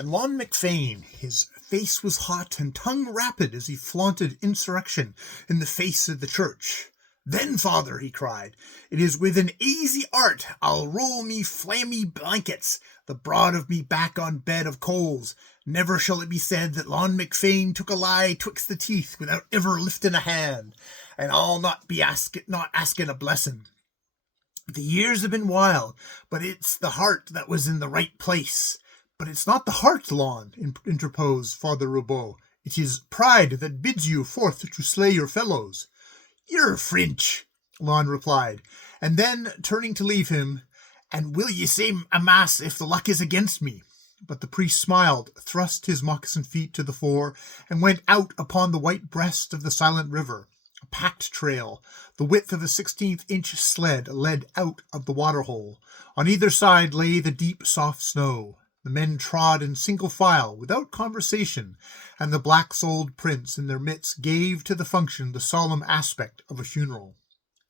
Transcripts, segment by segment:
And Lon McFane, his face was hot and tongue rapid as he flaunted insurrection in the face of the church. "Then, father," he cried, "it is with an easy art I'll roll me flammy blankets, the broad of me back on bed of coals. Never shall it be said that Lon McFane took a lie twixt the teeth without ever lifting a hand, and I'll not be asking a blessing. The years have been wild, but it's the heart that was in the right place." "But it's not the heart, Lon," interposed Father Roubaud. "It is pride that bids you forth to slay your fellows." "You're French," Lon replied, and then, turning to leave him, "And will ye say a mass if the luck is against me?" But the priest smiled, thrust his moccasin feet to the fore, and went out upon the white breast of the silent river. A packed trail, the width of a 16th-inch sled, led out of the waterhole. On either side lay the deep, soft snow. The men trod in single file, without conversation, and the black-souled prince in their midst gave to the function the solemn aspect of a funeral.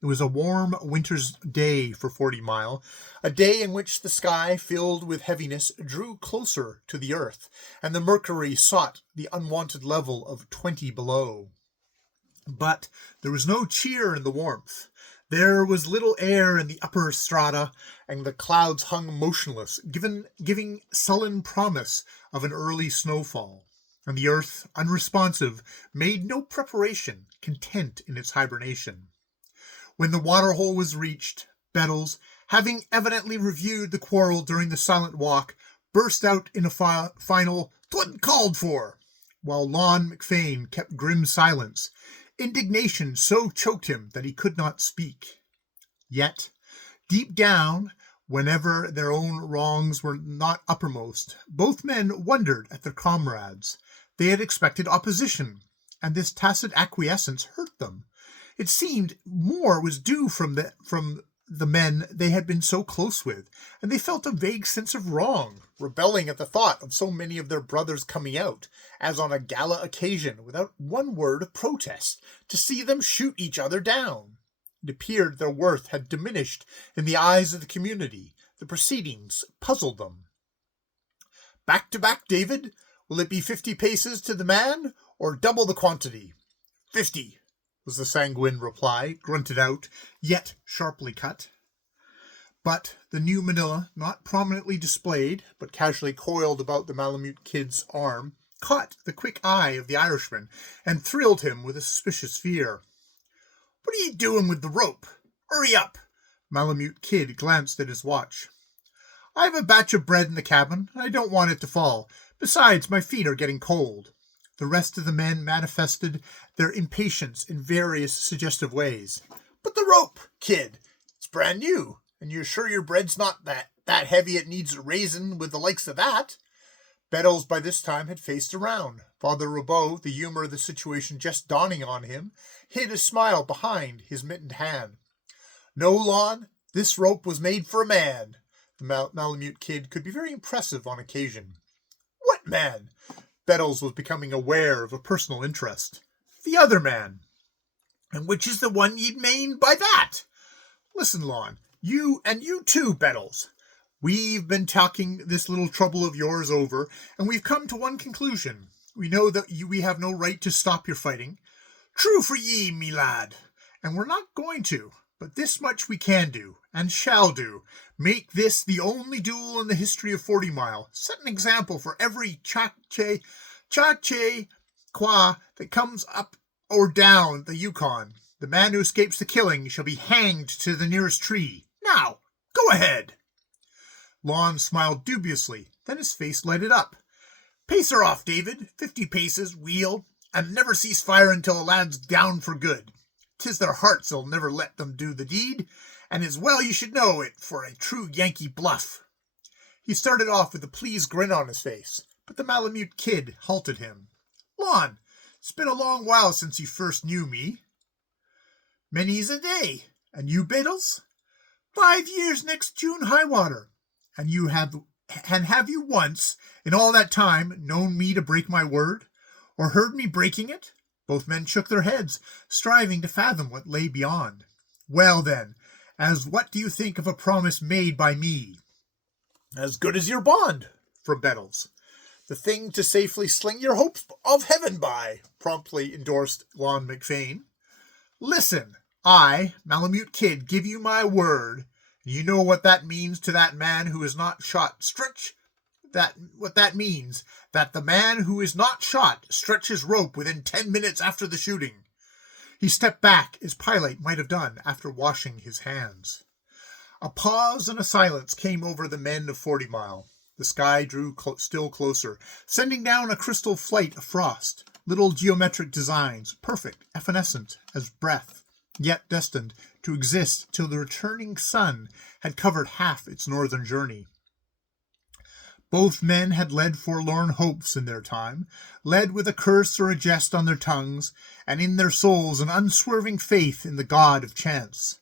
It was a warm winter's day for 40 Mile, a day in which the sky, filled with heaviness, drew closer to the earth, and the mercury sought the unwonted level of 20 below. But there was no cheer in the warmth. There was little air in the upper strata, and the clouds hung motionless, giving sullen promise of an early snowfall. And the earth, unresponsive, made no preparation, content in its hibernation. When the waterhole was reached, Bettles, having evidently reviewed the quarrel during the silent walk, burst out in a final "'Twa'n't called for," while Lon McFane kept grim silence. Indignation so choked him that he could not speak. Yet, deep down, whenever their own wrongs were not uppermost, both men wondered at their comrades. They had expected opposition, and this tacit acquiescence hurt them. It seemed more was due from the men they had been so close with, and they felt a vague sense of wrong, rebelling at the thought of so many of their brothers coming out, as on a gala occasion, without one word of protest, to see them shoot each other down. It appeared their worth had diminished in the eyes of the community. The proceedings puzzled them. "Back to back, David? Will it be 50 paces to the man, or double the quantity?" 50. Was the sanguine reply, grunted out, yet sharply cut. But the new manila, not prominently displayed, but casually coiled about the Malamute Kid's arm, caught the quick eye of the Irishman, and thrilled him with a suspicious fear. "What are ye doing with the rope? Hurry up!" Malamute Kid glanced at his watch. "I've a batch of bread in the cabin, and I don't want it to fall. Besides, my feet are getting cold." The rest of the men manifested their impatience in various suggestive ways. "But the rope, kid, it's brand new, and you're sure your bread's not that heavy it needs raising with the likes of that?" Bettles by this time had faced around. Father Roubaud, the humor of the situation just dawning on him, hid a smile behind his mittened hand. "No, Lon, this rope was made for a man." The Malamute Kid could be very impressive on occasion. "What man?" Bettles was becoming aware of a personal interest. "The other man." "And which is the one ye'd mane by that?" "Listen, Lon, you too, Bettles. We've been talking this little trouble of yours over, and we've come to one conclusion. We know that we have no right to stop your fighting." "True for ye, me lad." "And we're not going to, but this much we can do, and shall do. Make this the only duel in the history of 40 Mile. Set an example for every cha-che qua that comes up or down the Yukon. The man who escapes the killing shall be hanged to the nearest tree. Now, go ahead." Lon smiled dubiously, then his face lighted up. "Pace her off, David. 50 paces, wheel, and never cease firing till a lad's down for good. 'Tis their hearts that'll never let them do the deed, and it's well you should know it for a true Yankee bluff." He started off with a pleased grin on his face, but the Malamute Kid halted him. "Lon, it's been a long while since you first knew me." "Many's a day. And you, Bettles?" 5 years next June high water. "And have you once, in all that time, known me to break my word, or heard me breaking it?" Both men shook their heads, striving to fathom what lay beyond. "Well, then, as what do you think of a promise made by me?" "As good as your bond," from Bettles. The thing to safely sling your hopes of heaven by, promptly endorsed Lon McFane. Listen, I, Malamute Kid, give you my word. You know what that means to that man who is not shot. What that means, that the man who is not shot stretches rope within 10 minutes after the shooting. He stepped back, as Pilate might have done after washing his hands. A pause and a silence came over the men of 40 Mile. The sky drew still closer, sending down a crystal flight of frost, little geometric designs, perfect, evanescent as breath, yet destined to exist till the returning sun had covered half its northern journey. Both men had led forlorn hopes in their time, led with a curse or a jest on their tongues, and in their souls an unswerving faith in the god of chance.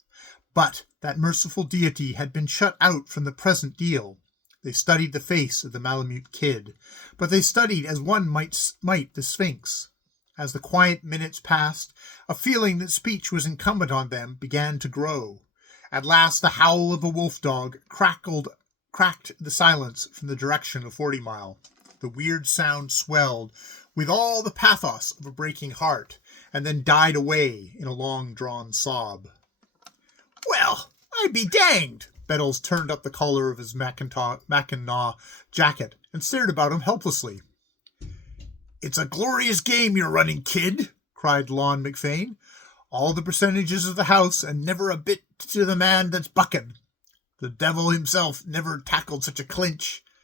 But that merciful deity had been shut out from the present deal. They studied the face of the Malamute Kid, but they studied as one might the Sphinx. As the quiet minutes passed, a feeling that speech was incumbent on them began to grow. At last the howl of a wolf dog cracked the silence from the direction of 40 Mile. The weird sound swelled with all the pathos of a breaking heart, and then died away in a long-drawn sob. Well, I be danged! Bettles turned up the collar of his Mackinaw jacket and stared about him helplessly. It's a glorious game you're running, kid, cried Lon McFane. All the percentages of the house, and never a bit to the man that's bucking. The devil himself never tackled such a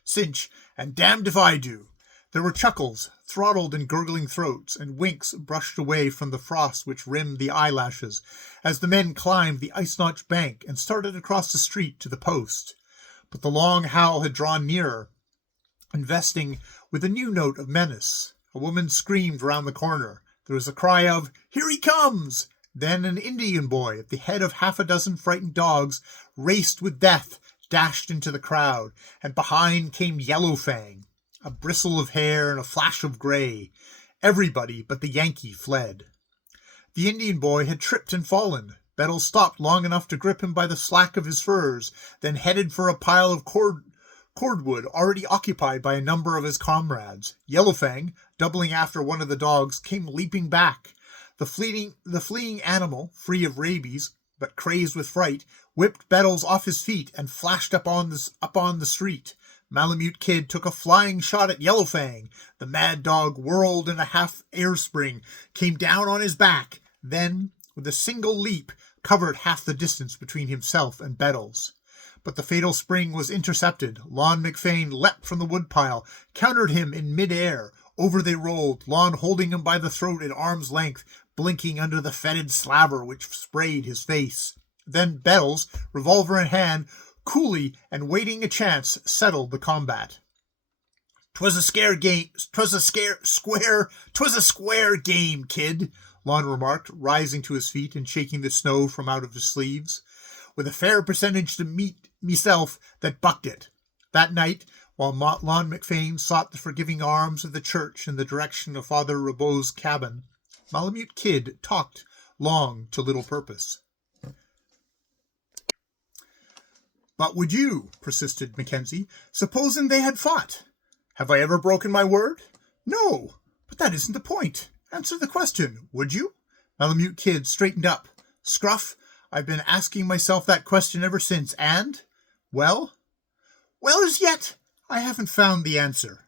cinch, and damned if I do. There were chuckles, throttled in gurgling throats, and winks brushed away from the frost which rimmed the eyelashes, as the men climbed the ice-notched bank and started across the street to the post. But the long howl had drawn nearer, investing with a new note of menace. A woman screamed round the corner. There was a cry of, "Here he comes!" Then an Indian boy, at the head of half a dozen frightened dogs, raced with death, dashed into the crowd, and behind came Yellow Fang, a bristle of hair and a flash of gray. Everybody but the Yankee fled. The Indian boy had tripped and fallen. Bettles stopped long enough to grip him by the slack of his furs, then headed for a pile of cordwood already occupied by a number of his comrades. Yellow Fang, doubling after one of the dogs, came leaping back. The fleeing animal, free of rabies, but crazed with fright, whipped Bettles off his feet and flashed up on the street. Malamute Kid took a flying shot at Yellow Fang. The mad dog whirled in a half-air spring, came down on his back, then, with a single leap, covered half the distance between himself and Bettles. But the fatal spring was intercepted. Lon McFane leapt from the woodpile, countered him in mid-air. Over they rolled, Lon holding him by the throat at arm's length, blinking under the fetid slaver which sprayed his face. Then Bettles, revolver in hand, coolly and waiting a chance, settled the combat. "'Twas a square game, kid," Lon remarked, rising to his feet and shaking the snow from out of his sleeves. "With a fair percentage to meself that bucked it." That night, while Lon McFane sought the forgiving arms of the church in the direction of Father Rabeau's cabin, Malamute Kid talked long to little purpose. "But would you," persisted Mackenzie, "supposing they had fought? Have I ever broken my word? No, but that isn't the point. Answer the question, would you?" Malamute Kid straightened up. "Scruff, I've been asking myself that question ever since, and, well, as yet, I haven't found the answer."